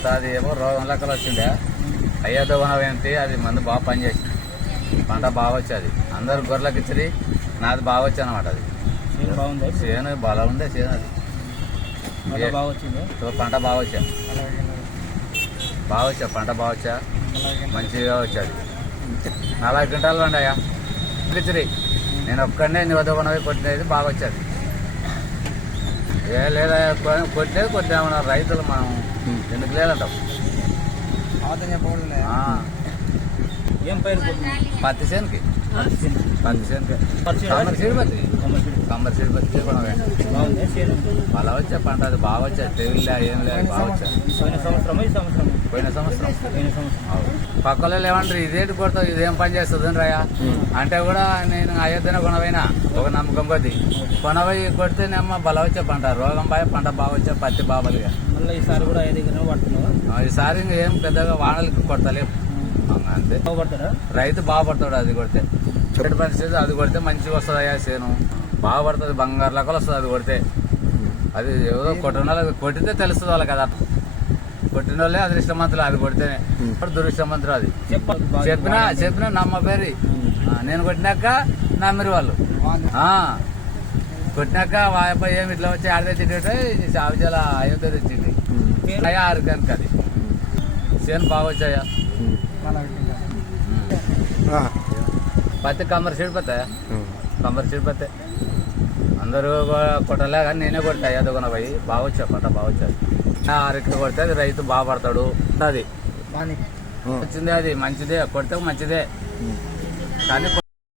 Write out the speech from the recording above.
అంతా అది ఏమో రోగం లెక్కలు వచ్చిండే అయ్యేదో ఏంటి అది మందు బాగా పనిచేసింది, పంట బాగా వచ్చేది. అందరు గొర్రెలకు ఇచ్చి నాది బాగా వచ్చి అనమాట. అది చేను బాగా ఉండే చేను, అది పంట బాగా వచ్చా పంట బాగా వచ్చా మంచిగా వచ్చేది. 40 క్వింటాలు ఉండయా ఇచ్చిరి. నేను ఒక్కడనే వద్దకున్నవి కొట్టినది బాగా వచ్చేది. ఏ లేదా కొట్టేమన్నా రైతులు మనం ఎందుకు లేదంటాం. ఏం పైరు? పత్తి చేనుకి కమ్మరి సిడిపత్తి అలా వచ్చే పంట అది బాగా వచ్చేది. తెగులు ఏం లేదు, బాగా వచ్చేది. పోయిన సంవత్సరం పక్కలో ఏమంటారు ఇదేంటి కొడతావు, ఇదేం పని చేస్తుంది రాయా అంటే కూడా నేను అయోధ్యనే కొనవైనా ఒక నమ్మకం కొద్ది కొనవై కొడితేనేమో బల వచ్చే పంట, రోగం బాగా పంట బాగా వచ్చే పత్తి బాబలిగా. ఈసారి కూడా ఈసారి ఏం పెద్దగా వానలకి కొడతలేము అంతే. రైతు బాగా పడతాడు అది కొడితే. పరిస్థితి అది కొడితే మంచిగా వస్తుంది అయ్యా చేను, బాగా పడుతుంది, బంగారు లెక్కలు వస్తుంది అది కొడితే. అది ఏదో కొట్టిన వాళ్ళకి కొట్టితే తెలుస్తుంది వాళ్ళకి, కదా కొట్టిన వాళ్ళే అదృష్టమంతులు అది కొడితేనే. దురదృష్టమంతులు అది చెప్పినా నమ్మ పేరు. నేను కొట్టినాక నమ్మిరు వాళ్ళు, కొట్టినాక వాయపై ఏమి ఇట్లా వచ్చి ఆడితే తింటే చావిచాల అయోధ్య తెచ్చింది అయ్యా 6 కనుక అది చేను బాగా వచ్చాయా. పత్తి కమ్మరి సిడిపత్తే అందరూ కొట్టలే కానీ నేనే కొట్టా ఎదుగున పోయి బాగా వచ్చా పంట బాగా వచ్చాది. 6 ఎకరాలు కొడితే అది రైతు బాగా పడతాడు. అది వచ్చింది, అది మంచిదే, కొడితే మంచిదే కానీ